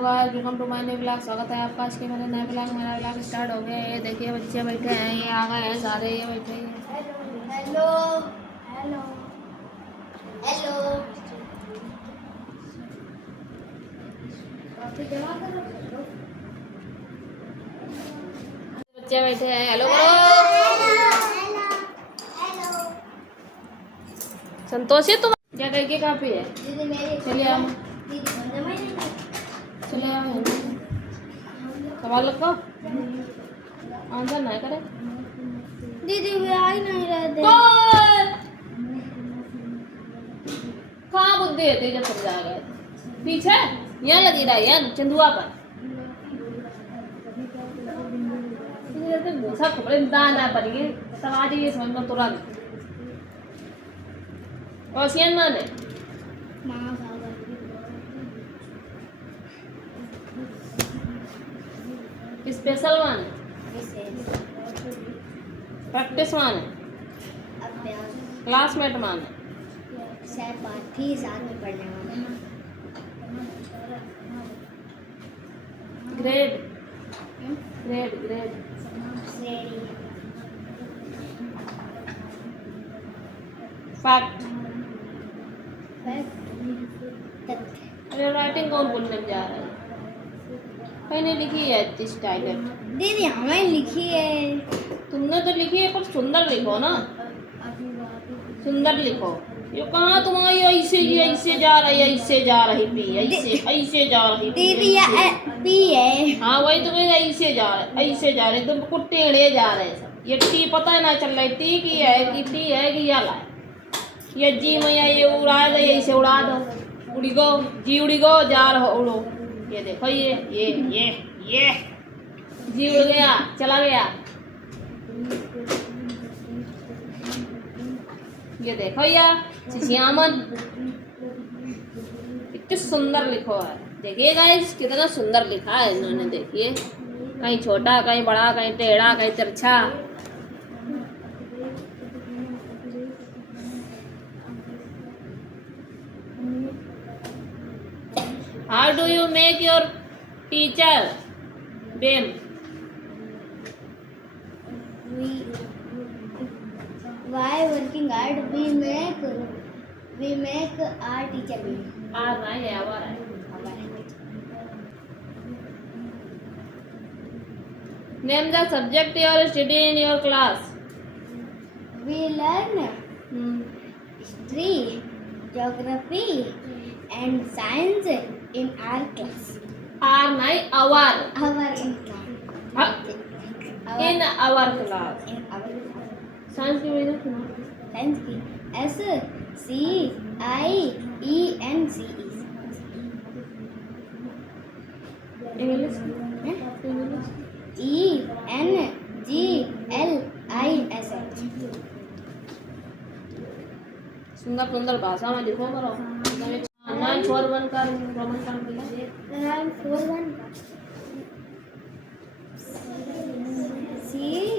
Hello guys, welcome to my new blog. स्वागत है आपका आज के मेरे नए ब्लॉग। मेरा ब्लॉग स्टार्ट हो गया है। ये देखिए बच्चे बैठे हैं, ये आ गए हैं सारे, ये बैठे हैं। हेलो हेलो हेलो बच्चे बैठे हैं, हेलो करो। संतोषी तुम क्या करके काफी है? चलिए आओ, चले आओ। सवाल लगाओ, आंसर ना करे। दीदी वे आ ही नहीं रहे थे। कहाँ बुद्धि है तेज पर जा गए पीछे यहाँ लगी रहा यार चंदुआ पर सब कपड़े दाना पड़िए सब आ जाइए समझ में तुरंत। और सियन माने special one practice one classmate माने शायद बात थी साथ में पढ़ने वाले। ग्रेड ग्रेड ग्रेड फैक्ट अरे राइटिंग कौन बोलने जा रहा है? कहीं नहीं लिखी है दिस टाइगर। दीदी हमें लिखी है। तुमने तो लिखी है पर सुंदर लिखो ना, सुंदर लिखो। ये कहाँ तुम्हारी ऐसे जा रही, ऐसे जा रही पी, ऐसे जा रही दीदी ये पी है। हाँ वही तो मेरा ऐसे जा रहे तुम कुछ टेढ़े जा रहे सब। ये टी पता है ना चल रहा है टी की है कि टी है कि या लाए ये जी मैया ये उड़ा दो, ऐसे उड़ा दो, उड़ी गो जी उड़ी गो जा रहो उड़ो। ये देखो ये जी उड़ गया चला गया। ये देखो यार शिशियामन कितने सुंदर लिखो है। देखिए गाइस कितना सुंदर लिखा है इन्होंने। देखिए कहीं छोटा कहीं बड़ा कहीं टेढ़ा कहीं तिरछा। How do you make your teacher beam? Why working hard we make our teacher be आर नहीं है आवर है। Name the subject you are studying in your class. we learn history, geography and science in our class. Are नहीं our Our in class. In our class. In our class. Science की वजह से Science की SCIENCE. English ENGLISH. सुंदर सुंदर भाषा में लिखो करो। 941 का रोमन काम किया 941 CMXLI.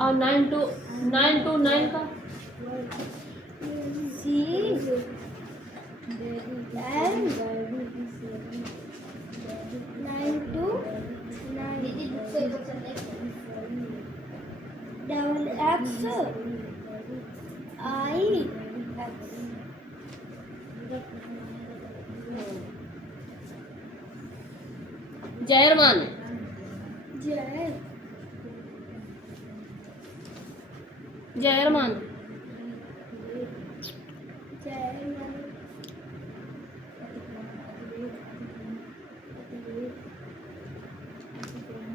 और 929 का जयरमान जयरमान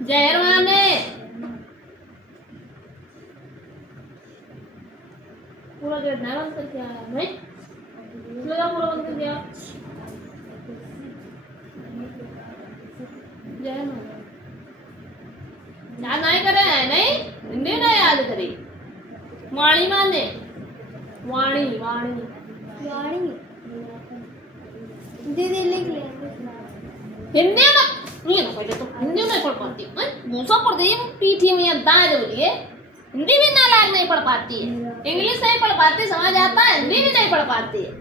जयरमान ने पूरा गेट नहीं बंद करके आया नहीं लगा पूरा बंद कर दिया। जयरमान याद नहीं करे है नहीं हिंदी ना याद करी। वाणी माने वाणी दीदी लिख ले हिंदी में ये ना पहले तो हिंदी नहीं पढ़ पाती है भूसा पढ़ गई पीठी में दाज हो रही है हिंदी भी नालायक नहीं पढ़ पाती है इंग्लिश नहीं पढ़ पाती समझ आता है हिंदी भी नहीं पढ़ पाती है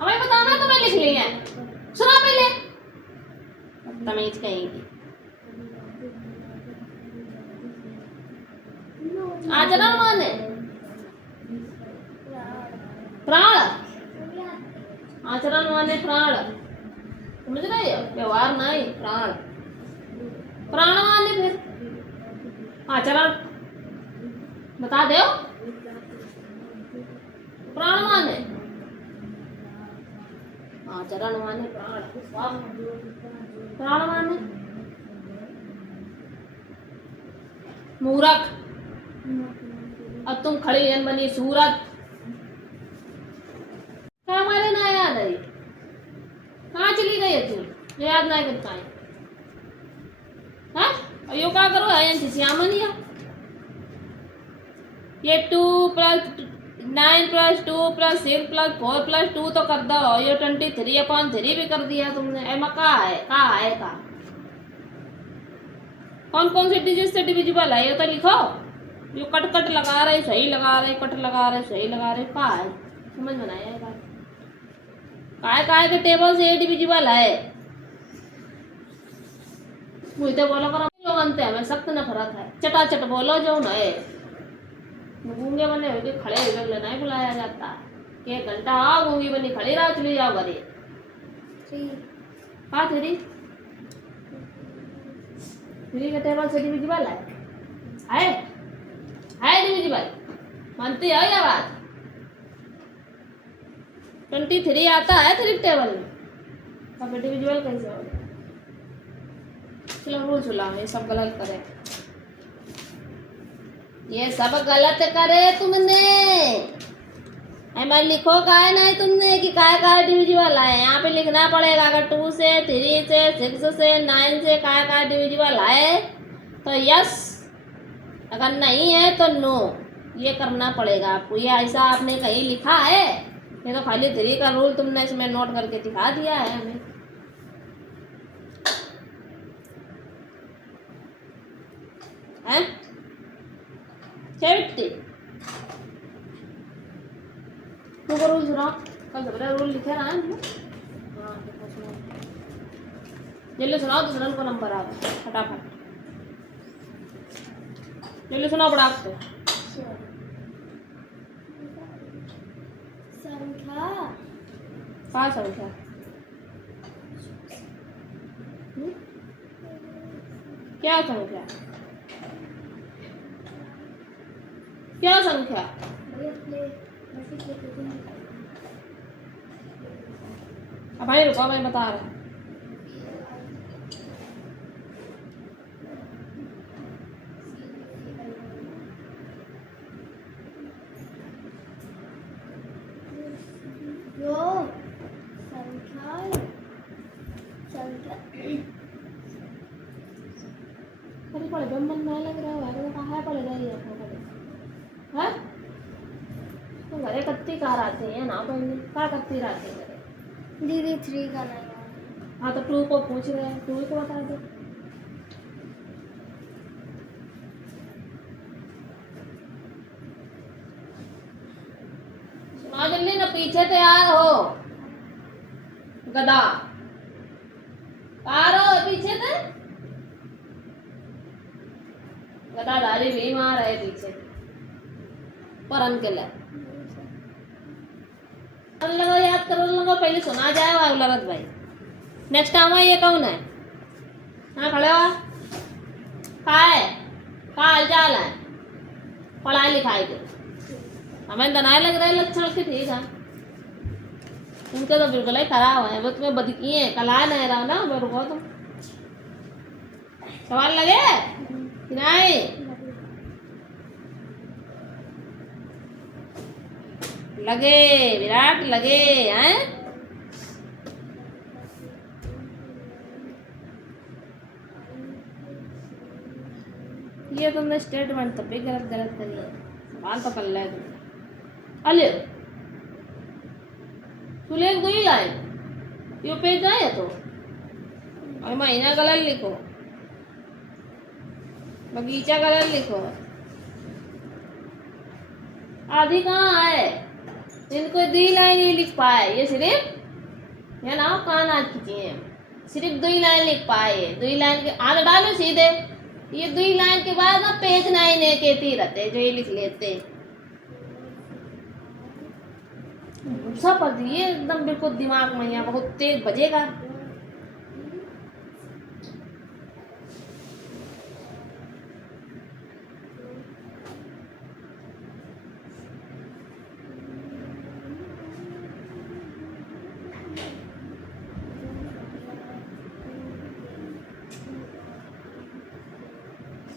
हमें बताना तो मैं लिख ली है सुना पहले तमीज कहेंगी आचरण माने प्राण आचरण माने प्राण समझ रहे हो व्यवहार नहीं प्राण प्राण माने फिर आचरण बता दो प्राण माने आचरण माने प्राण प्राण माने मूरख अब तुम खड़ी जन बनी सूरत क्या हमारे ना याद आई कहाँ चली गई है तू याद नहीं करता है हाँ यो क्या करो है श्यामन ये 2 + 9 + 2 + 6 + 4 + 2 तो कर दो ये 23/3 भी कर दिया तुमने एमा कहाँ है का कौन कौन से डिजिट से डिविजिबल है ये तो लिखो यो कट लगा रहे सही लगा रहे कट लगा रहे सही लगा रहे कहाँ है समझ में नहीं आएगा काय के टेबल से डिविजिबल है मुझे बोलो करो लोग अंते हमें सख्त नफरत है चटाचट बोलो जो न है गूंगे बने हुए खड़े हुए नहीं बुलाया जाता कि 1 घंटा आओ गूंगी बनी खड़ी रहा चली जाओ घरे हाँ तेरी के टेबल से डिविजिबल है डिविजिबल मानती है या बात 23 आता है थ्री टेबल में अब डिविजिबल कैसे हो गया चलो रूल सुलाओ ये सब गलत करे ये सब गलत करे तुमने हमारे लिखो काय नहीं तुमने कि काय डिविजिबल है यहाँ पे लिखना पड़ेगा अगर 2 से 3 से 6 से 9 से काय डिविजिबल है तो यस अगर नहीं है तो नो ये करना पड़ेगा आपको ये ऐसा आपने कहीं लिखा है ये तो खाली 3 का रूल तुमने इसमें नोट करके दिखा दिया है हमें हैं क्या बिट्टी तुमको रूल सुनाओ कल सबरा रूल लिखे रहा है हाँ देखो सुनाओ जल्दी सुनाओ दूसरा को नंबर आ गया फटाफट जल्दी सुनाओ बड़ा आपको संख्या क्या संख्या क्या संख्या क्या संख्या अब भाई रुको मैं बता रहा अरे पढ़े मन नहीं लग रहा है तो कहाँ पढ़े जा रही है हैं तो घरे कत्ती कार आते हैं ना तो क्या कत्ती आते हैं घरे दीदी 3 का नहीं हाँ तो 2 को पूछ रहे हैं 2 को बता दो सुना जल्दी ना पीछे तैयार हो गधा आ रहो पीछे से गदाधारी भी मार रहे पीछे परन के लिए लगा याद करो लगा पहले सुना जाए वालरत भाई नेक्स्ट टाइम ये कौन है हाँ खड़े हो का हाल चाल है पढ़ाई लिखाई के हमें दनाए लग रहा है लक्षण के ठीक है उनके तो बिल्कुल ही खराब है वो तुम्हें बदकी है कला नहीं रहा ना मेरे को तुम सवाल लगे कि नहीं लगे विराट लगे हैं ये तुमने स्टेटमेंट तब भी गलत करी है सवाल तो कर लिया तुमने अले तू ले गई लाइन यो पेज आए तो और महीना कलर लिखो, बगीचा कलर लिखो। आधी कहाँ है, इनको दी लाइन ही लिख पाए, ये सिर्फ ये ना कान आज खींचिए, सिर्फ 2 लाइन लिख पाए। 2 लाइन के आगे डालो सीधे, ये 2 लाइन के बाद ना पेज 9 एक ही रहते जो ये लिख लेते। गुस्सा पर दिए एकदम बिल्कुल दिमाग में, यहाँ बहुत तेज बजेगा।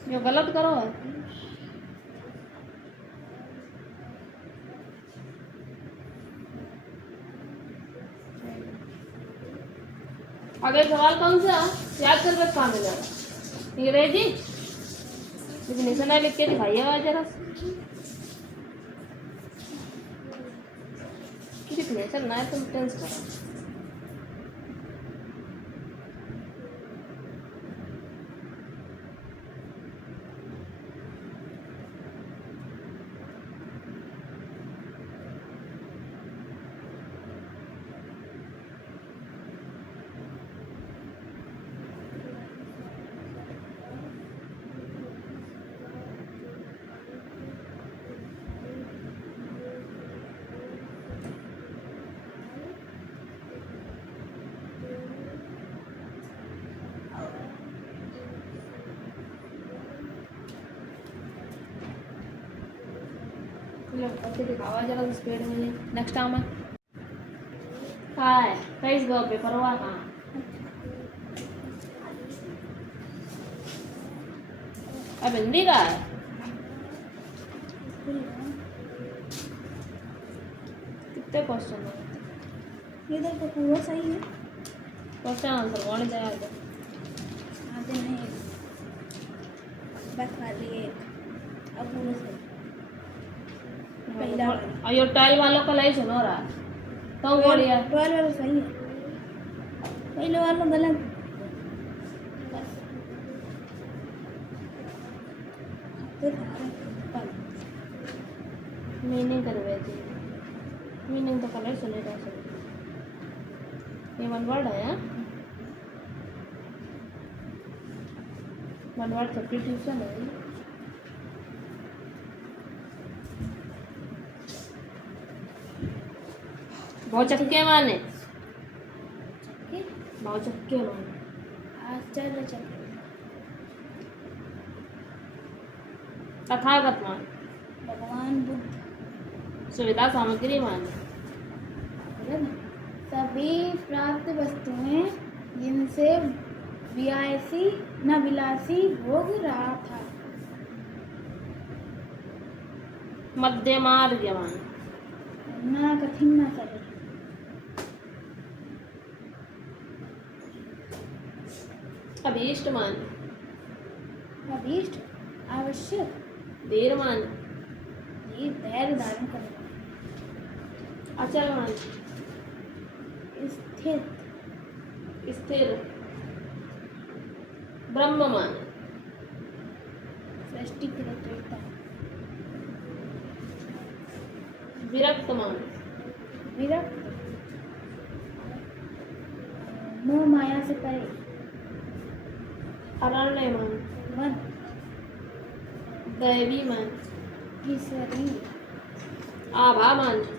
जो गलत करो है अगले सवाल कौन सा याद कर रखा है जरा, अंग्रेजी डिफिनेशन है, लिख के दिखाइए जरा। डिफिनेशन ना है तुम टेंस करो। करके दिखावा जरा स्पीड में। नेक्स्ट टाइम है कई गो पेपर हुआ कहाँ अब हिंदी का है। कितने क्वेश्चन है इधर तो पूरा सही है, क्वेश्चन आंसर कौन जाए आते नहीं बस खाली एक। अब पूरा सही पहला और ये टाइल वालों का लाई सुनो रहा तो बोलिए 12 वाला सही है, पहले वाला गलत। मीनिंग करवे थी, मीनिंग तो कलर सुनेगा सब। ये 1 वर्ड है, 1 वर्ड सब्स्टिट्यूशन है। भौचक्के माने, भौचक्के माने आश्चर्यचकित, तथागत माने, भगवान बुद्ध, सुविधा सामग्री माने, सभी प्राप्त वस्तुएं जिनसे विलासी भोग रहा था। मध्य मार्ग माने, ना कठिन ना सरल, अभीष्ट माने, अभीष्ट आवश्यक, धीर माने, ये धैर्य धारण करना, अचल माने, स्थिर, स्थिर, ब्रह्म माने, सृष्टि की रचयिता, विरक्त माने, विरक्त, मोह माया से परे, अरण्य माने, वन, दैवी माने, ईश्वरी, आभा माने,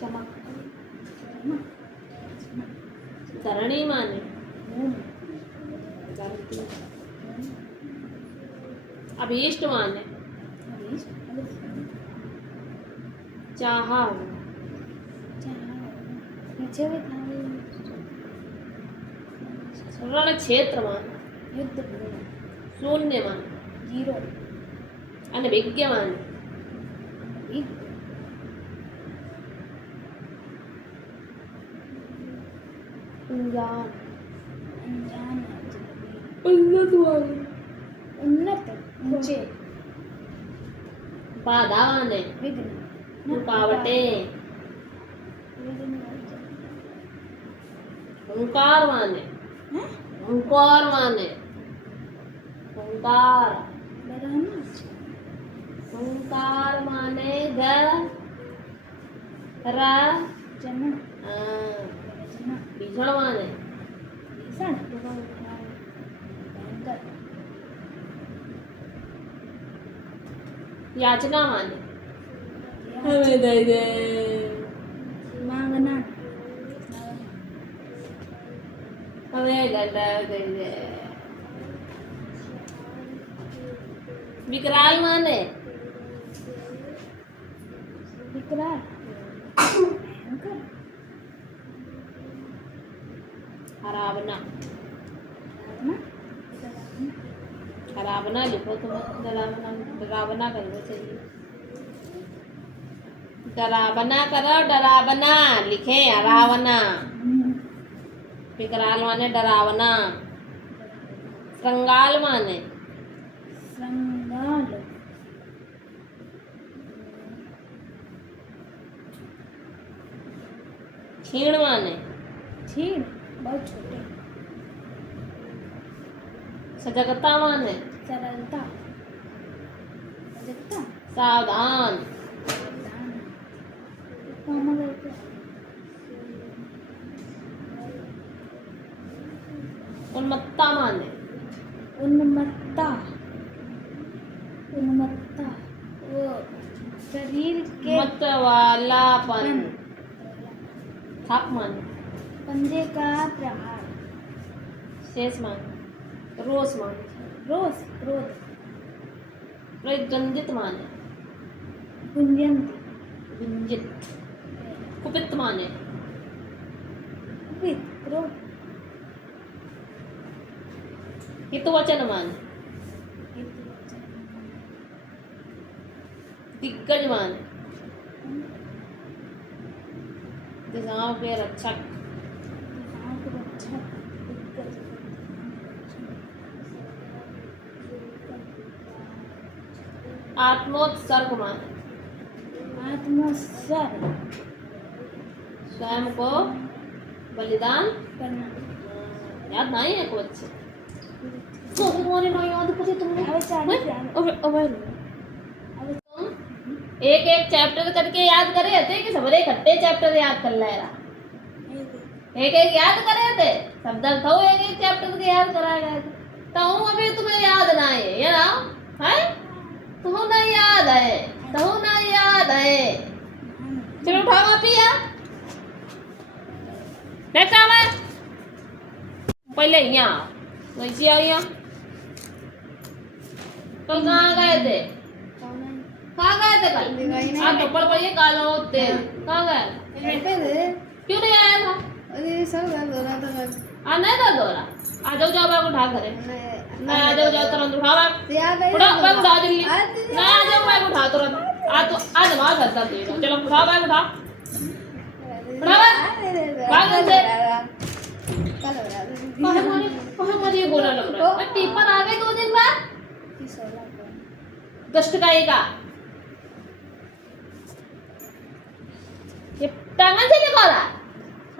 चमक, धरणी माने, धरती, अभीष्ट माने, चाहा, पीछे भी था रण क्षेत्र माने, युद्ध भूमि, शून्य माने, जीरो, अनभिज्ञ माने, अनजान, अनजान, उन्नत माने, उन्नत, ऊंचे, बाधा माने, विघ्न, रुकावटें, ओंकार माने, हैं? ओंकार माने, ओंकार, डराना ओंकार माने ग र जना जना भीषण माने, भीषण भयंकर याचना माने, हमें दे दे, मांगना हमें गंडा दे दे, विकराल माने, विकराल भयंकर हरावना, डरावना डरावना हरावना लिखो तुम, डरावना डरावना करना चाहिए, डरावना करो, डरावना लिखे, हरावना, विकराल माने डरावना, श्रृंगाल माने, श्रृंगार क्षीण माने, छीण बहुत छोटे सजगता माने, सरलता सजगता सावधान, दान मामा करते उन्मत्ता माने, उन्मत्ता उन्मत्ता वो शरीर के मत वालापन, थप माने, पंजे का प्रहार शेष माने, रोष माने, रोष क्रोध प्रतिद्वंदित माने, गुंजंती विंजित, कुपित माने, कुपित क्रोध हितवचन माने, दिग्गज माने, दिशाओं के रक्षक, आंख रक्षक दिग्गज आत्मोत्सर्ग माने, आत्मसर स्वयं को बलिदान करना याद नहीं है कुछ, तो तुम्हारे ना याद करी तुमने, अब चालीस याद अब अब तुम एक एक चैप्टर करके याद करे थे कि सबरे इकट्ठे चैप्टर याद कर ले रहा, एक एक याद करे थे सब दर था एक एक चैप्टर के याद कराया गया तो अभी तुम्हें याद ना है ये ना है, तुम्हें ना याद है, तो ना याद है, चलो उठाओ पिया नेक्स्ट आवे पहले यहाँ वैसे आओ यहाँ, कल कहाँ गए थे, कहाँ गए थे कल, आप थप्पड़ पड़िए कालो होते, कहाँ गए, क्यों नहीं आया था, आ नहीं था दौरा, आ जाओ जाओ बैग उठा करे, ना आ जाओ जाओ तुरंत उठा बैग उठा जल्दी, ना आ जाओ बैग उठा तुरंत, आ तो आज मार सकता तू, चलो उठा बैग उठा बैग से, कहाँ मुझे ये बोला लग रहा है, पेपर आ गए 2 दिन बाद, दस्त का एक ये टांगन से लिखा रहा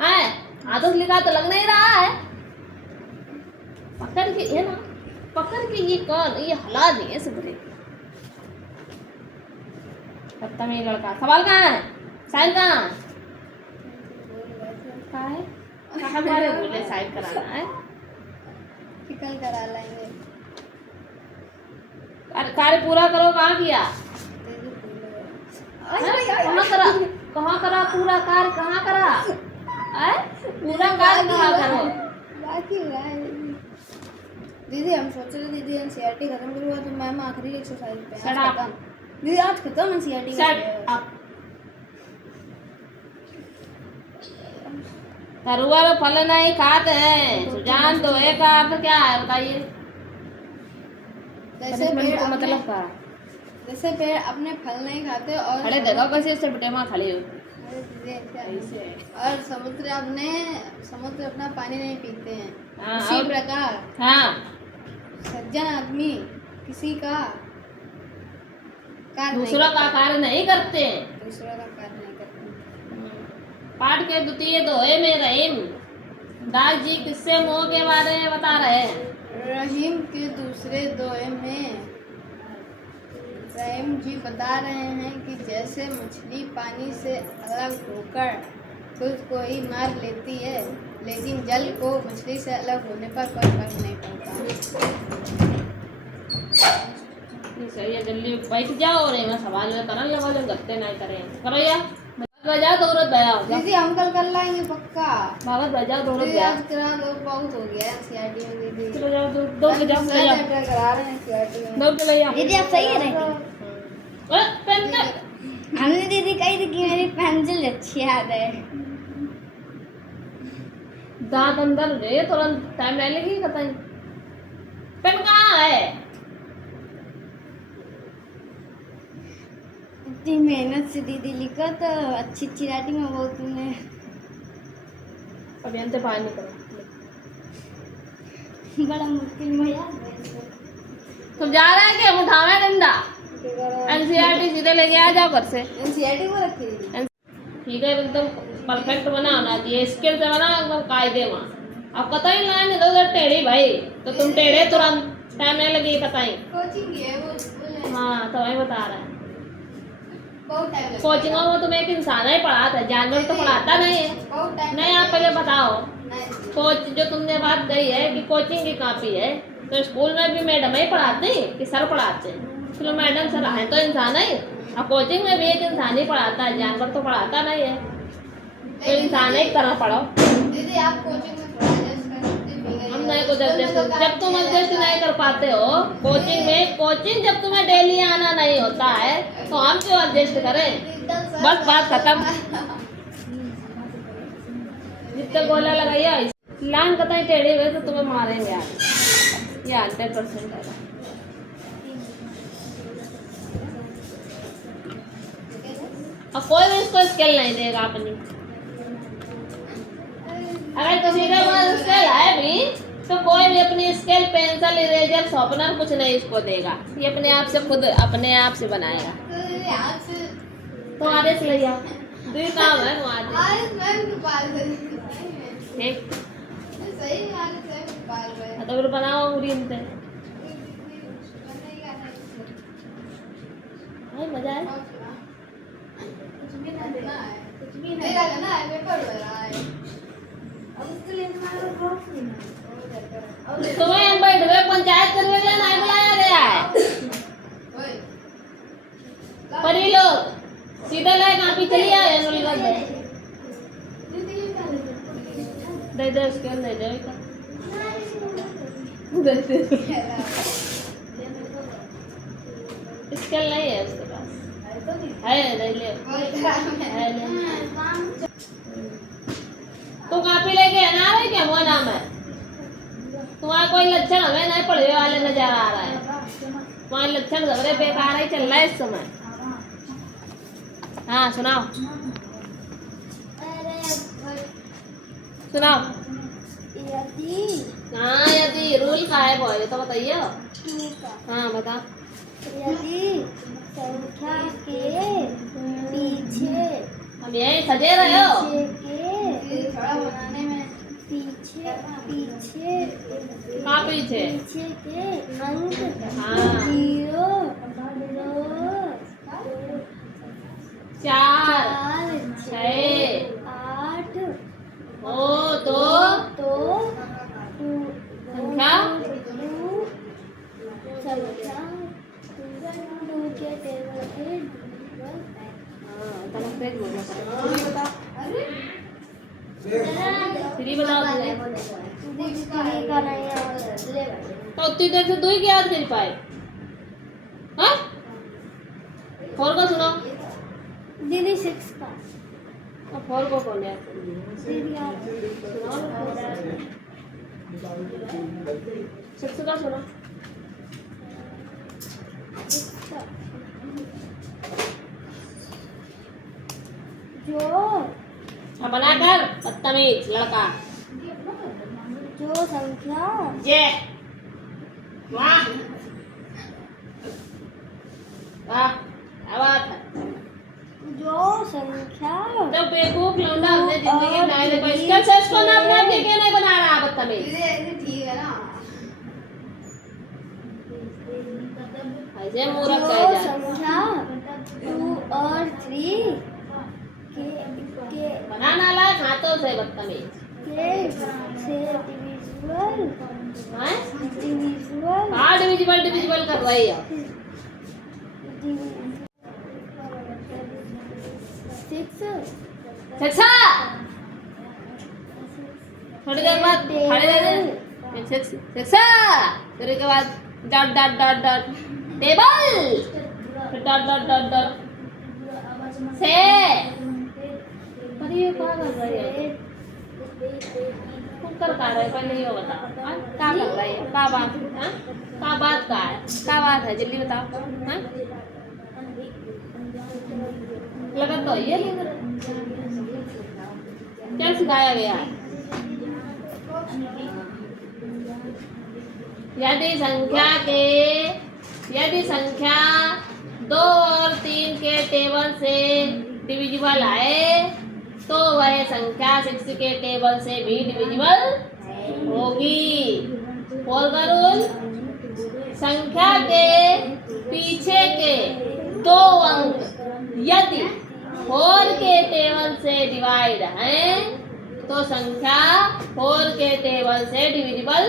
है, हाथों से लिखा तो लग नहीं रहा है, पकड़ के है ना, पकड़ के ये कौन ये हला नहीं है सबरे, खत्म ये लड़का, सवाल कहाँ है, साइन कहाँ है, कहाँ हमारे बोले साइन कराना है, कल करा लेंगे कार्य पूरा करो, कहाँ किया, कहाँ करा, कहाँ करा पूरा कार्य, कहाँ करा है, पूरा कार्य कहाँ करो, बाकी दीदी हम सोच रहे दीदी एनसीईआरटी खत्म करूँगा तो मैम आखिरी एक्सरसाइज पे Shut आज up. खत्म दीदी आज खत्म एनसीईआरटी शट अप, तरुआ फल नहीं खाते हैं, सुजान तो एक का अर्थ क्या है बताइए, जैसे पेड़ का अपने मतलब का, जैसे पेड़ अपने फल नहीं खाते और खड़े देखो कैसे से बेटेमा खड़े हो, अरे दीदी क्या ऐसे और समुद्र अपना पानी नहीं पीते हैं, हाँ, इसी और- प्रकार हाँ सज्जन आदमी किसी का कार्य नहीं दूसरा का करता। कार्य नहीं करते दूसरा का कार्य नहीं करते। पाठ के द्वितीय दोहे में रहीम दास जी किससे मोह के बारे में बता रहे हैं? रहीम के दूसरे दोहे में रहीम जी बता रहे हैं कि जैसे मछली पानी से अलग होकर खुद को ही मार लेती है, लेकिन जल को मछली से अलग होने पर कोई फर्क नहीं पड़ता। सही है, जल्दी बैठ जाओ और मैं सवाल में करन लगा जो गत्ते नहीं करें करो या बजा दौड़त गया दीदी हम कल कर लाएंगे पक्का। भागत बजा दौड़त दीदी गया आज करा दो, बहुत हो गया एनसीईआरटी में दीदी। चलो जाओ दौड़ के जाओ चले जाओ करा रहे हैं एनसीईआरटी में। दौड़ के ले जाओ दीदी आप सही है रही पेन कर हमने दीदी कही थी कि मेरी पेंसिल अच्छी आ रही है। दांत अंदर रे तुरंत टाइम नहीं लगेगी कतई पेन कहाँ है? इतनी मेहनत से दीदी लिखा तो अच्छी अच्छी राइटिंग में बहुत तुमने। अब यहाँ से बाहर निकलो बड़ा मुश्किल में यार। तुम जा रहे हैं क्या? उठावे डंडा एनसीईआरटी सीधे लेके आ जाओ घर से। एनसीईआरटी को रखी दीदी। ठीक है एकदम परफेक्ट बना होना चाहिए, स्किल से बना एकदम कायदे में। अब कतई लाइन इधर उधर टेढ़ी भाई तो तुम टेढ़े तुरंत टाइम नहीं लगी कतई। कोचिंग है वो। हाँ तो वही बता रहा है बहुत टाइम कोचिंग में तुम्हें एक इंसान ही पढ़ाता है, जानवर तो पढ़ाता नहीं है। बहुत टाइम नहीं आप पहले बताओ नहीं। कोच जो तुमने बात कही है कि कोचिंग की कॉपी है तो स्कूल में भी मैडम ही पढ़ाते हैं कि सर पढ़ाते हैं? चलो मैडम सर है तो इंसान ही, और कोचिंग में भी एक इंसान ही पढ़ाता है, जानवर तो पढ़ाता नहीं है। तो इंसान ही तरह पढ़ो। दीदी आप कोचिंग में थोड़ा एडजस्ट कर सकते हैं। हम नहीं कुछ एडजस्ट, जब तुम एडजस्ट नहीं कर पाते हो कोचिंग में, कोचिंग जब तुम्हें डेली आना नहीं होता है तो हम क्यों एडजस्ट करें? बस बात खत्म। जितने गोला लगाइए लाइन कतई टेढ़ी हुए तो तुम्हें मारेंगे यार, ये 100% है। अब कोई भी इसको स्केल नहीं देगा अपनी, अगर किसी के पास स्केल है भी तो कोई भी अपनी स्केल पेंसिल इरेजर शॉर्पनर कुछ नहीं इसको देगा, ये अपने आप से खुद अपने आप से बनाएगा। तुम्हारे से ले जाओ, दो काम है तुम्हारे। ठीक तो फिर बनाओ उड़ीन से मजा है। तुम्हें बैठ गए पंचायत करने के लिए नहीं बुलाया गया है। पर ये लोग सीधे लाए काफी चली आए दे दे उसके अंदर दे स्केल नहीं है उसके पास, है ले ले तो कापी लेके ना रहे क्या? वो नाम है तुम्हारा कोई लक्षण हमें नहीं पढ़ने वाले नजर आ रहा है, तुम्हारे लक्षण झगड़े बेकार ही चल रहा है इस समय। हाँ सुनाओ सुनाओ। हाँ यदि रूल का है बोले तो बताइए। हाँ बता। यदि संख्या के पीछे हम यही सजे रहे हो थोड़ा बनाने में पीछे पीछे कहाँ पीछे के अंक 0 2 4 4 6 8 हो तो संख्या के टेबल के बताओ तो उतनी देर से 2 ही याद कर पाए। हाँ फोर का सुनो दीदी 6 का। फोर को कौन याद दीदी आप सिक्स का सुनो। जो बना कर बदतमीज लड़का। जो संख्या जे वाह वाह क्या बात है। जो संख्या जब बेवकूफ लौंडा हमने जिंदगी में नहीं देखा, इसका सच को नापना ठीक है नहीं बदतमीज। ये ठीक है ना। ऐसे मूर्ख जो कह जा। संख्या 2 और 3 के बनाना लायक हाथों से बदतमीज। से डिविजिबल हैं? डिविजिबल हाँ डिविजिबल डिविजिबल कर रही है। 6 शिक्षा थोड़ी देर बाद खड़े रह जा। शिक्षा फिर के बाद dot dot dot dot table फिर डॉट डॉट डॉट डॉट से। पर ये क्या कर रही है? तुम कर रहे पहले ये बताओ। हाँ? क्या कर रही है? क्या बात? हाँ? क्या बात का है? क्या बात है? जल्दी बताओ। हाँ? लगा तो ये क्या सिखाया गया है? यदि संख्या 2 और 3 के टेबल से डिविजिबल है तो वह संख्या 6 के टेबल से भी डिविजिबल होगी। और करूल संख्या के पीछे के 2 अंक यदि 4 के टेबल से डिवाइड हैं तो संख्या 4 के टेबल से डिविजिबल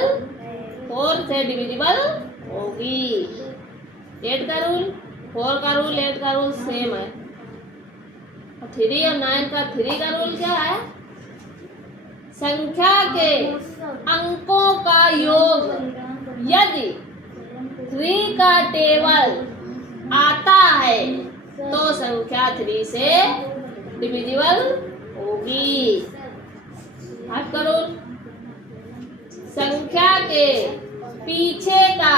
4 से डिविजिबल होगी। 8 का रूल 4 का रूल 8 का रूल सेम है। 3 और 9 का 3 का रूल क्या है? संख्या के अंकों का योग यदि 3 का टेबल आता है तो संख्या 3 से डिविजिबल होगी। आप करो संख्या के पीछे का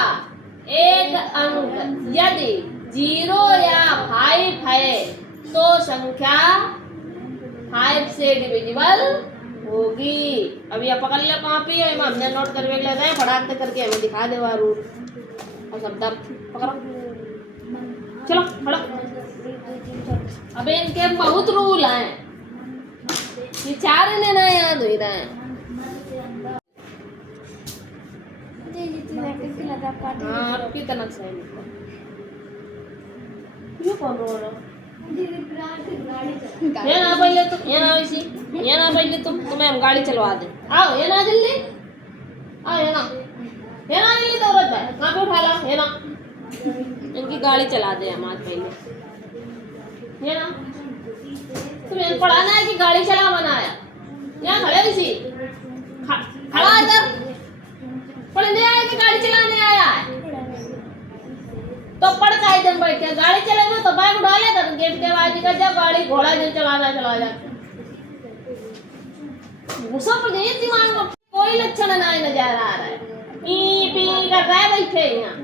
एक अंक यदि 0 या 5 है तो संख्या 5 से डिविजिबल होगी। अभी आप पकड़ लो कॉपी है हमने नोट करके ले रहे हैं फटाक करके हमें दिखा दे रूल और सब दर्द पकड़ो चलो फड़ो। अबे इनके बहुत रूल हैं ये 4 इन्हें ना याद हो रहा है। हाँ आपकी तनक से ये कौन रो रहा ये ना पहले तुम्हें हम गाड़ी चलवा दे। आओ ये ना जल्दी आओ ये ना जल्दी तो औरत है कहाँ पे उठा ला ये ना इनकी गाड़ी चला दे हम आज पहले। ये ना तुम्हें पढ़ाना है कि गाड़ी चला बनाया यहाँ खड़े इसी खड़ा इधर पढ़ने आया कि गाड़ी चलाने आया है तो पढ़ का इधर बैठ के गाड़ी चलेगा तो बाइक उठा लेगा गेट के बाद निकल जा गाड़ी घोड़ा जो चला जा गुस्सा पर नहीं दिमाग में कोई लक्षण नहीं नजर आ रहा है। ई पी कर रहा है बैठे यहाँ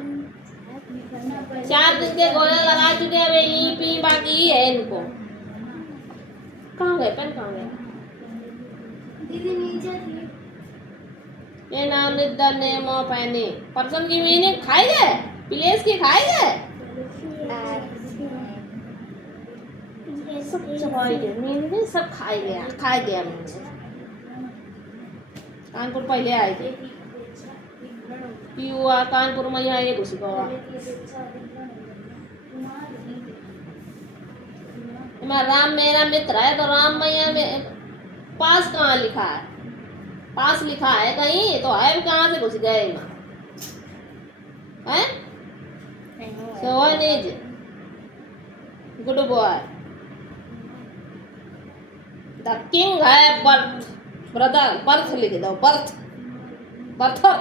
4 दिन के गोले लगा चुके हैं वे ई पी बाकी है इनको। कहाँ गए पेन कहाँ गए? दीदी नीचे थी। ये नाम the name of any person की मीनिंग खाई गए प्लेस की खाई गए सब चबाई गए मीनिंग सब खाई गया मुझे। कानपुर पहले आए थे कि हुआ कानपुर में यहाँ ये घुस गया। राम मेरा मित्र है तो राम मैया में पास कहाँ लिखा है? पास लिखा है कहीं तो है भी कहाँ से घुस गए हैं? So one is good boy. The king है birth ब्रदर बर्थ लिख दो बर्थर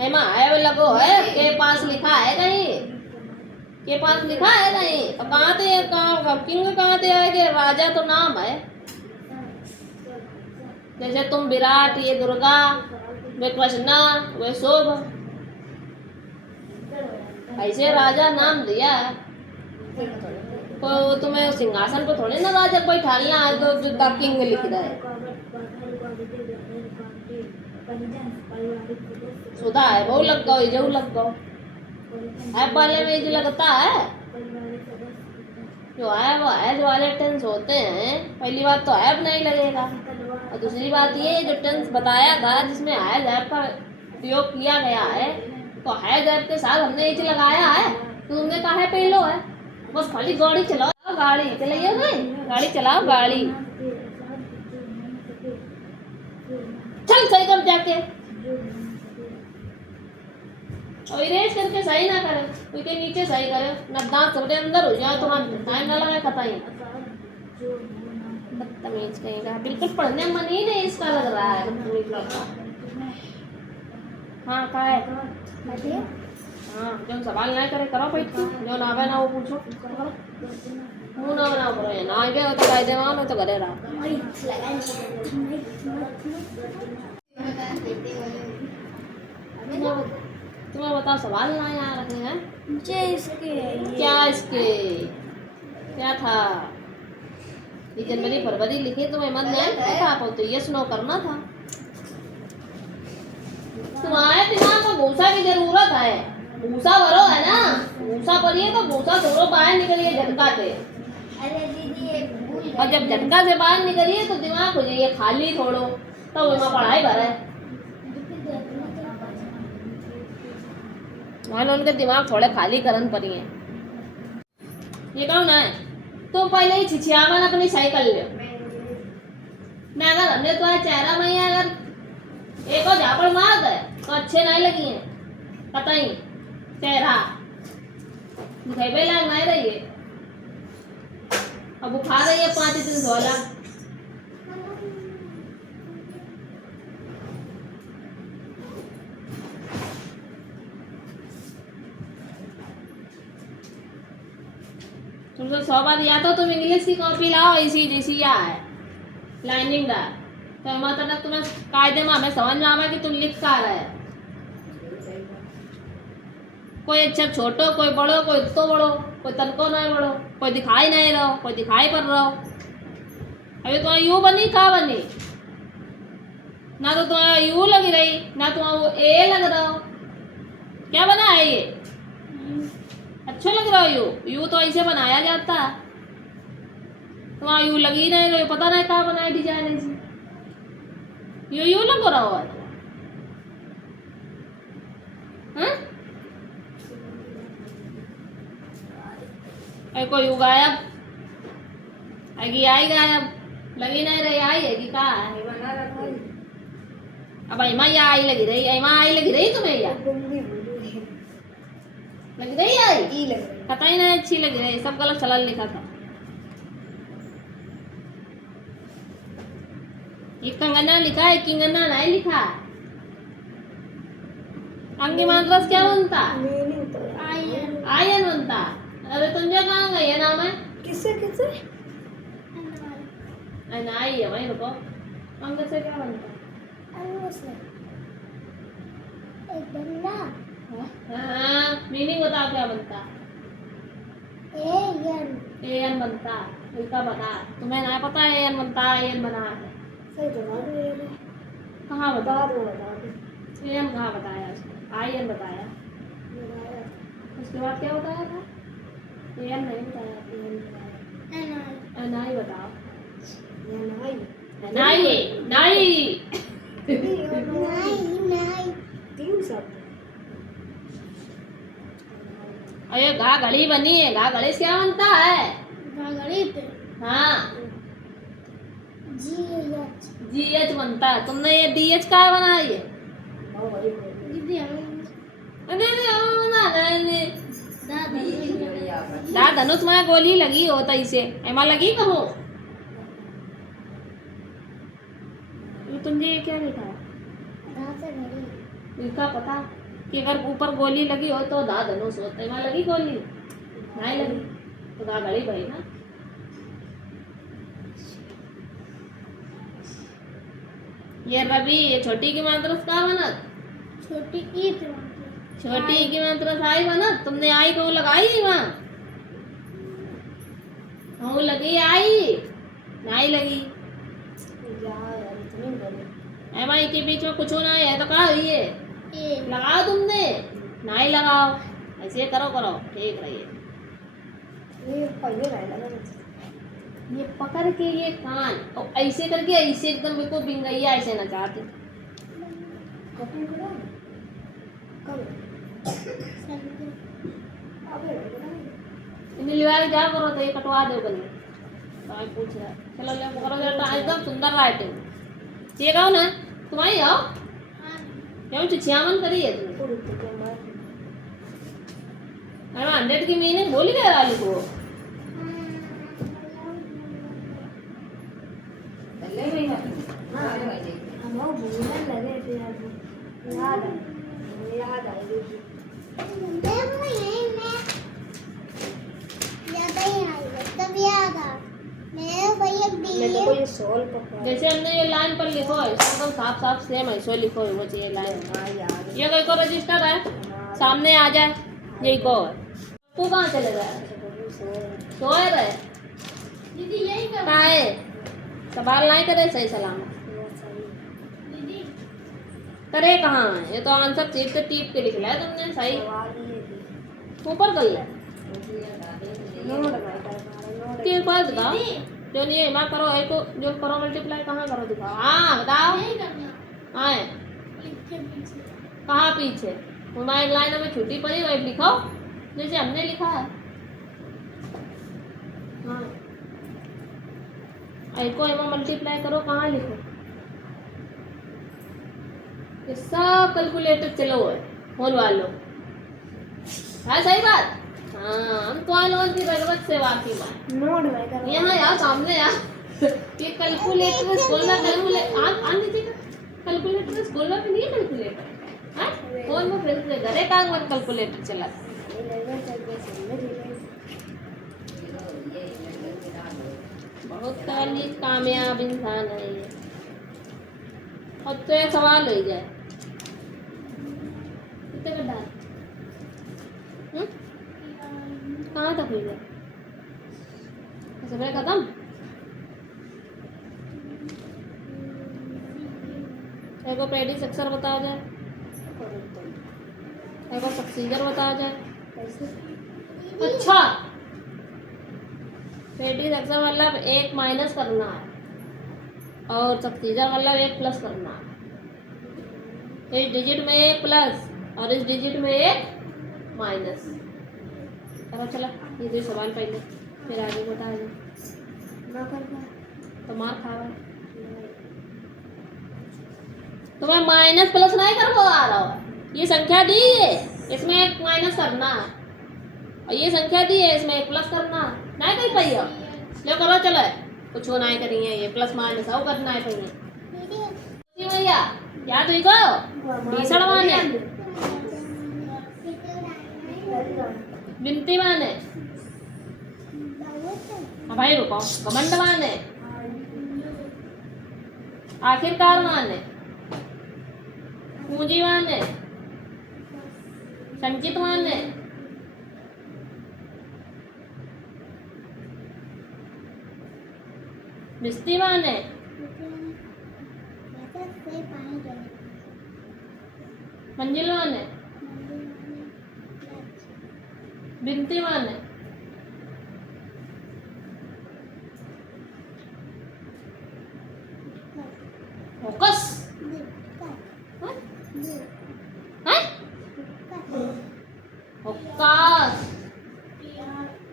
एमा है लगो है के पास लिखा है कहीं के पास लिखा है कहीं तो कहाँ थे कहाँ किंग कहाँ थे आएंगे? राजा तो नाम है जैसे तुम विराट ये दुर्गा वे कृष्णा वे शोभ ऐसे राजा नाम दिया तो तुम्हें सिंहासन को थोड़ी ना राजा बैठालना है तो जो किंग लिख रहा है। सुधा है वो लग गो जो लग गो ऐप वाले में जो लगता है जो है वो ऐप वाले टेंस होते हैं पहली बात तो ऐप नहीं लगेगा और दूसरी बात ये जो टेंस बताया था जिसमें है जैब का उपयोग किया गया है, तो है जैब के साथ हमने एच लगाया है, तो तुमने कहा है पहलो है। बस खाली गाड़ी चलाओ, गाड़ी चलाइए नहीं, गाड़ी चलाओ गाड़ी। चल सही कर जाके, और इरेज करके सही ना करे, कोई के नीचे सही करे ना, दांत सबके अंदर हो जाए तो टाइम ना लगे कतई। बदतमीज कहेगा, बिल्कुल पढ़ने मन ही नहीं इसका लग रहा है, बदतमीज लड़का। हाँ का है, हाँ जो सवाल नहीं करे करो बैठ के, जो ना आवे ना वो पूछो करो, मुँह ना बनाओ करो, ना आगे हो तो कायदे में नहीं तो घरे रहो। तुम्हें बताओ सवाल ना यहाँ रखे हैं क्या इसके, क्या था ये जनवरी फरवरी लिखे, तुम्हें मन में था आप तो यस नो करना था। तुम्हारे दिमाग को भूसा की जरूरत है, भूसा भरो है ना, भूसा भरिए तो भूसा थोड़ो बाहर निकलिए झटका से। और जब झटका से बाहर निकलिए तो दिमाग हो जाइए खाली थोड़ो, तो वहाँ पढ़ाई भरे मान उनके दिमाग थोड़े खाली करन पड़ी है। ये कौन है, तो पहले ही छिछियावन अपनी साइकिल ले ना, अगर हमने तुम्हारे चेहरा में अगर एक और झापड़ मार दे तो अच्छे नहीं लगी है, कतई चेहरा दिखाई पे लाग नहीं रही है। अब बुखार रही है 5 दिन से वाला, तुमसे 100 बार या तो तुम इंग्लिश की कॉपी लाओ ऐसी जैसी या है लाइनिंग दा, तो मतलब तुम्हें कायदे में हमें समझ में आवा कि तुम लिख का रहे। कोई अक्षर छोटो, कोई बड़ो, कोई तो बड़ो, कोई तनको नहीं बड़ो, कोई दिखाई नहीं रहो, कोई दिखाई पड़ रहो। अभी तुम्हारा यू बनी का बनी, ना तो तुम्हारा यू लगी रही ना तुम्हारा वो ए लग रहा हो, क्या बना है ये, अच्छा लग रहा है यू तो ऐसे बनाया जाता, तुम्हारा यू लगी नहीं रही, पता नहीं कहाँ बनाए डिजाइन ऐसी, यू लग रहा हो कोई यू गायब आएगी, आई गायब लगी नहीं रही, आई है कि कहाँ है, अब ऐमा या आई लगी रही, ऐमा आई लगी रही तुम्हें या लग रही आई पता ही नहीं अच्छी लग रही, सब गलत चलन लिखा था। ये कंगना लिखा है, किंगना नहीं लिखा। अंगी मानरस क्या बनता, आयन बनता। अरे तुझे कहाँ गई है नाम है, किससे किससे आई है वही रुको, अंग से क्या बनता, एक बंदा, हाँ मीनिंग बताओ क्या बनता, एन बनता, इसका बता, तुम्हें ना पता है एन बनता, एन बना है, सही जवाब कहाँ बता, बता एन कहाँ बताया उसको, आई एन बताया, उसके बाद क्या बताया था, एन नहीं बताया, एन बताया, एन बताओ, नहीं नहीं तीन शब्द, अरे गा घड़ी बनी है, गा घड़ी क्या बनता है, हाँ जी एच बनता है, तुमने ये डी एच का बनाई है, दा धनुष में गोली लगी हो तई से, एमा लगी कहो, तुमने ये क्या लिखा है, लिखा पता कि अगर ऊपर गोली लगी हो तो दा धनुष होता है, एमा लगी गोली नहीं लगी तो दा घड़ी भाई ना। ये रवि, ये छोटी की मात्रा का बनत, छोटी की मात्रा आई बनत, तुमने आई कहूँ लगाई वहाँ, कहूँ लगी आई नहीं लगी, एम आई के बीच में कुछ नहीं है तो कहा हुई है, लगाओ तुमने नहीं लगाओ, ऐसे करो ठीक रहिए। ये पकड़ के ये कान और ऐसे करके ऐसे एकदम बिल्कुल बिंगैया ऐसे ना चाहते। लिवा के क्या करो तो ये कटवा दो बनी तो पूछ रहा है। चलो ले करो जरा एकदम सुंदर राइटिंग ये कहो ना तुम्हारी आओ क्यों चिचियामन करी है तुमने अरे 100 की मीनिंग बोली गया वाली को ले गई है हम लोग भूलने लगे थे याद आई जैसे हमने ये लाइन पर लिखो है एकदम साफ साफ सेम ऐसे लिखो है वो चाहिए लाइन ये कोई को रजिस्टर है सामने आ जाए यही को है तू कहाँ चले गया सोए रहे दीदी यही कहाँ है सवाल नहीं करे सही सलामत करे कहाँ है ये तो आंसर टीप के लिख लिया है तुमने सही ऊपर कर लिया के पास बताओ जो नहीं है माँ करो एक को जो करो मल्टीप्लाई कहाँ करो दिखाओ हाँ बताओ हाँ है कहाँ पीछे हमारी लाइन में छुट्टी पड़ी वही लिखो जैसे हमने लिखा है हाँ एक को एवं मल्टीप्लाई करो कहाँ लिखो ये सब कैलकुलेटर चलो है फोन वालों है सही बात हाँ हम तो लोगों की जरूरत से वाकिफ है नोट में कर यहाँ यार सामने यार ये कैलकुलेटर स्कूल में कैलकुलेटर स्कूल में भी नहीं कैलकुलेटर हाँ फोन में कैलकुलेटर घरे का मन कैलकुलेटर चला बहुत कामयाब इंसान है ये अब तो एक सवाल हो जाए कितने का डाल कहाँ तक हुई है सबरे खत्म एक को पेडी सक्सर बताया जाए एक को सक्सीजर बताया जाए अच्छा पेडी सक्सर मतलब एक माइनस करना है और सक्सीजर मतलब एक प्लस करना है इस डिजिट में एक प्लस और इस डिजिट में एक माइनस करो चला ये दो सवाल पहले फिर आगे बता तो मार खावा तो मैं माइनस प्लस नहीं कर आ रहा हूँ ये संख्या दी है इसमें एक माइनस करना है और ये संख्या दी है इसमें एक प्लस करना नहीं कर पाई हो लो करो चलो कुछ हो नहीं करिए ये प्लस माइनस आओ करना है कहीं भैया या तो को बीसड़वाने बिनती माने भाई रुको घमंड माने आखिरकार माने पूंजी माने संचित माने मिस्ती माने मंजिल माने बिनती माने फोकस फोकस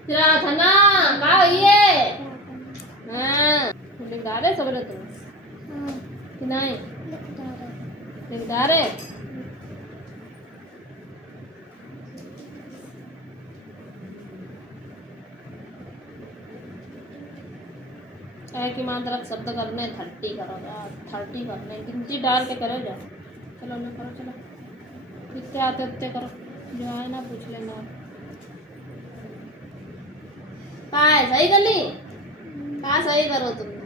तेरा था ना का ये हाँ लिख डाले सब रहते हैं नहीं लिख डाले की मात्रक शब्द करने 30 करो यार 30 करने गिनती डाल के करो जाओ चलो ना करो चलो जितने आते उतने करो जो आए ना पूछ लेना कहाँ है सही कर ली कहाँ सही करो तुमने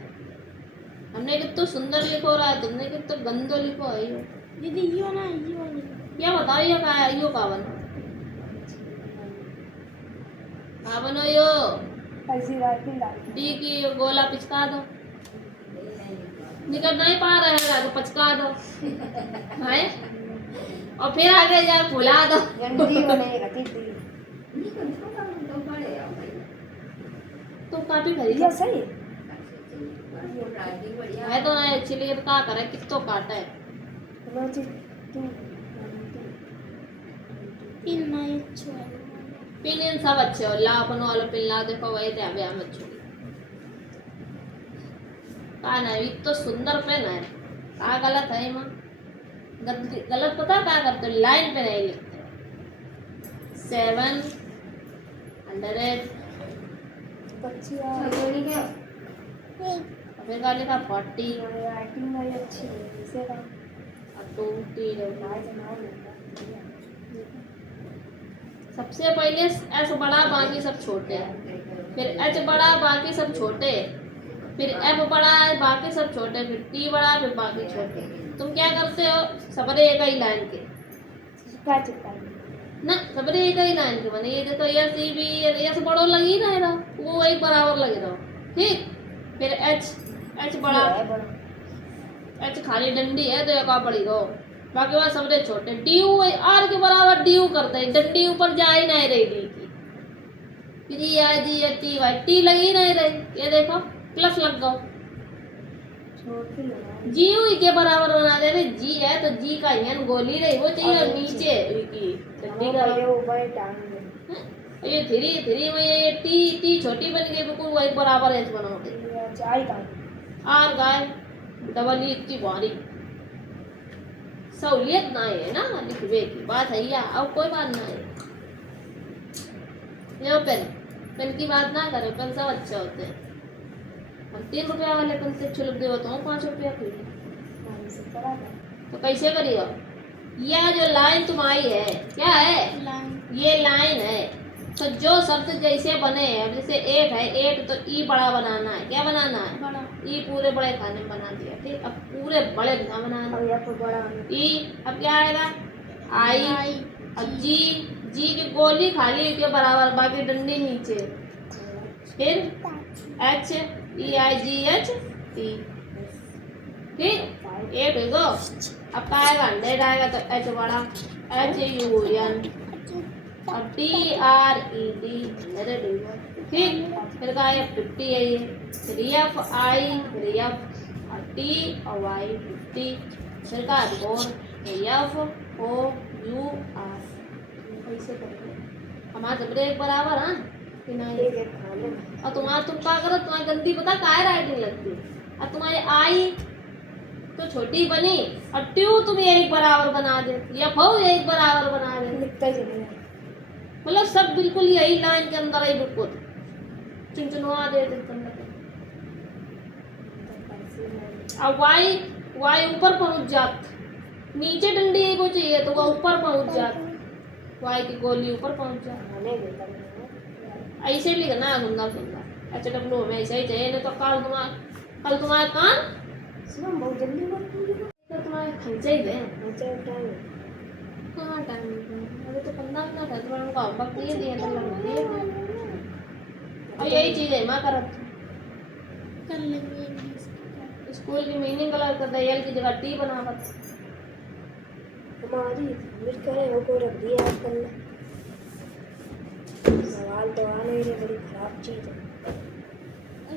हमने कितना सुंदर लिखो रहा है तुमने कितना गंदो लिखो है यो दीदी यो ना यो क्या बताओ यो कहाँ है यो कहाँ बनो कहाँ बनो यो डी की गोला पिचका दो निकल नहीं पा रहे हैं तो पचका दो है और फिर आगे जा फुला दो तुम काफी खरीद ये सही है तो ना एक्चुअली अब क्या करे कितो काटा है रोजी तू इन नहीं अच्छा है पिन इन सब अच्छे हो ला अपन वाला पिन ला देखो वही थे अभी हम अच्छे का ना ये तो सुंदर पेन है का गलत है मां गलत पता क्या करते लाइन पे नहीं लिखते 700 बच्ची फिर का लिखा 40 राइटिंग वाली अच्छी है इसे का और 20 आज जमाओ सबसे पहले एस बड़ा बाकी सब छोटे हैं फिर एच बड़ा बाकी सब छोटे फिर एफ बड़ा है बाकी सब छोटे फिर टी बड़ा फिर बाकी छोटे तुम क्या करते हो सबरे एक ही लाइन के चिपका चिपका ना सबरे एक ही लाइन के बने ये देखो यस ई बी यस बड़ो लगी ना रहा वो एक बराबर लगे रहो ठीक फिर एच बड़ा एच खाली डंडी है तो एक बड़ी रहो बाकी वहाँ सबरे छोटे डी यू आर के बराबर डी यू करते हैं डंडी ऊपर जा ही नहीं रही डी की फिर ई आई जी ए टी वाई टी लगी नहीं रही ये देखो प्लस लग गो छोटी लगा जी यू के बराबर बना दे रहे जी है तो जी का यन गोली रही वो चाहिए और नीचे की डंडी का ये ऊपर टांग दे ये थ्री थ्री में ये टी छोटी बन गई बिल्कुल वही बराबर एच बनाओगे ये चाय का आर गाय डबल ई की बारी सहूलियत ना है ना लिखवे की बात है या अब कोई बात ना है ये पेन की बात ना करें पेन सब अच्छे होते हैं हम 3 रुपया वाले पेन से छुलक दे तो 5 रुपया खरीदे से करा तो कैसे करियो यह जो लाइन तुम्हारी है क्या है लाइन ये लाइन है तो जो शब्द जैसे बने हैं अब जैसे 8 है 8 तो ई बड़ा बनाना है क्या बनाना है बड़ा ई पूरे बड़े खाने में बना दिया ठीक अब पूरे बड़े ना बनाना अब ये बड़ा ई अब क्या आएगा आई अब जी जी की गोली खाली के बराबर बाकी डंडी नीचे फिर एच ई आई जी एच टी ठीक 8 हो गो अब क्या आएगा 100 आएगा तो एच बड़ा एच यू एन और टी आर ई डी ठीक फिर का है 50 है ये फिर एफ आई फिर एफ और टी और वाई 50 फिर का है और एफ ओ यू आर ऐसे करके हमारा जब एक बराबर हाँ कि नहीं ये खाने और तुम्हारा तुम क्या करो तुम्हारी गलती पता काय राइटिंग लगती है और तुम्हारी आई तो छोटी बनी और ट्यू तुम एक बराबर बना दे या फो एक बराबर बना दे लिखता चलेगा मतलब सब बिल्कुल यही लाइन के अंदर ही बिल्कुल चुनचुनवा दे देते अब वाई वाई ऊपर पहुंच जात नीचे डंडी को चाहिए तो वह ऊपर पहुंच जात वाई की गोली ऊपर पहुंच जात खाने देता है ऐसे लिखना है सुंदर सुंदर एच डब्ल्यू में ऐसे ही चाहिए नहीं तो कल तुम्हारा कान सुनो बहुत जल्दी बोलती है तो तुम्हारे खंचे ही दे अच्छा टाइम कहाँ टाइम अभी तो 15 मिनट है तुम्हारे को होमवर्क दिए दिए तो लग दिए और यही चीज़ है माँ करत कर लेंगे इंग्लिश स्कूल की मीनिंग कलर कर दे एल की जगह टी बनावत हमारी मिल करे वो को रख दिया आजकल सवाल तो आ नहीं रहे बड़ी खराब चीज है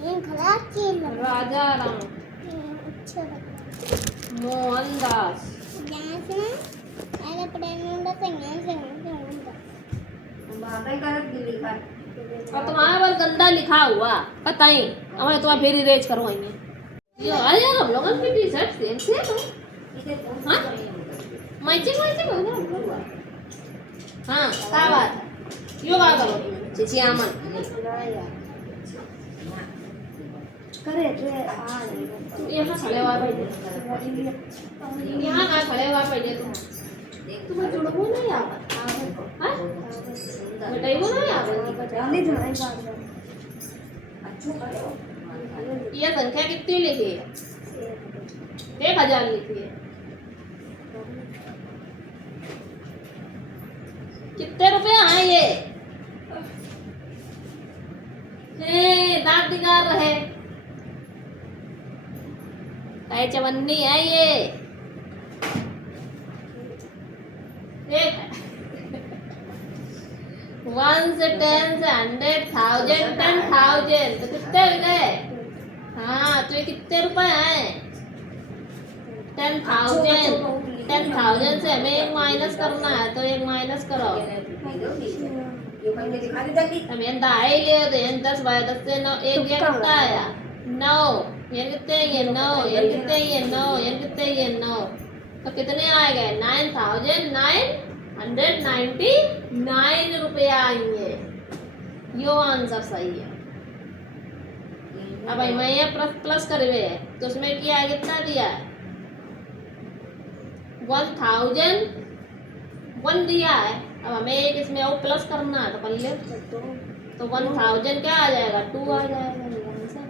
ये खराब चीज राजा राम अच्छा मोहनदास यहाँ से ना ऐसे प्रेम होता तो यहाँ से होता और तुम्हारे पर गंदा लिखा हुआ पता ही हमें तुम्हारा फिर इरेज करवाएंगे ये अरे यार हम लोगों की टी शर्ट सेम सेम है हाँ मैचिंग मैचिंग होगा हाँ क्या बात है यो बात करो चीची आमन करे तो आ नहीं यहाँ खड़े हुआ पहले यहाँ कहाँ खड़े हुआ पहले तुम्हें जुड़बो नहीं आता हाँ बताइबो नहीं आता नहीं तुम्हारी बात ये संख्या कितनी लिखी है 1000 लिखी है कितने रुपए आए ये दांत दिखा रहे काय चवन्नी है ये एक 1 से 10 से 100,000 10,000 तो कितने हो गए? हाँ तो ये कितने रुपए हैं? 10,000 से हमें एक माइनस करना है तो एक माइनस करो। अब ये दाई ले तो ये 10 बाय 10 से 9 एक ये कितना आया? 9 ये कितने ये 9 ये कितने ये 9 ये कितने ये 9 तो कितने आए गए? 9,999 रुपया आएंगे। यो आंसर सही है। अब भाई मैं ये प्लस करे हुए है तो उसमें क्या है? कितना दिया है? 1,001 दिया है। अब हमें एक इसमें और प्लस करना है तो कर ले तो 1,000 क्या आ जाएगा? 2 आ जाएगा। ये आंसर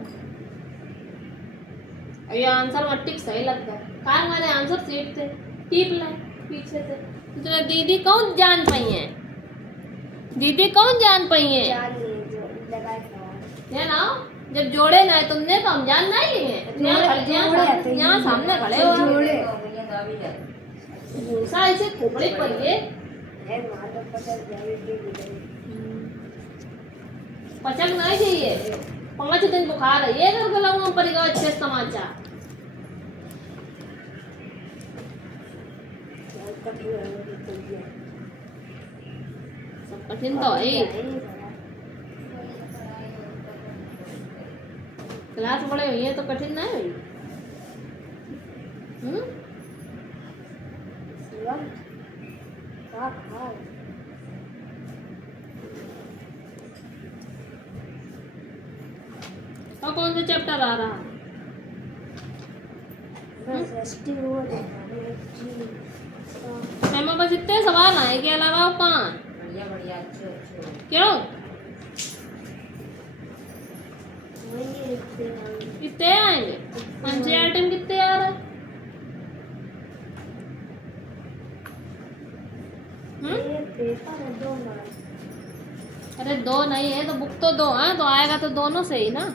अब ये आंसर में टिक सही लगता है। कहा हमारे आंसर सीट थे टिप लाए पीछे से तो दीदी कौन जान पाई है? दीदी कौन जान पाई है? जान लिए जो लगाए सवाल। है ना जब जोड़े ना तुमने तो हम जान नहीं लिए। यहाँ सामने खड़े हो भूसा ऐसे खोपड़े पर ये है वहाँ तो पसंद जाएगी पचक नहीं चाहिए। 5 दिन बुखार है ये करके लगूंगा पड़ेगा अच्छे समाचार। सब कठिन तो है ही। क्लास बड़े हुई है तो कठिन नहीं हुई। और कौन सा चैप्टर आ रहा? हमें बस इतने सवाल आए के अलावा और 5 क्यों कितने आएंगे? एनसीईआरटी में कितने आ रहे हैं? अरे 2 नहीं है तो बुक तो 2 है तो आएगा तो दोनों से ही ना।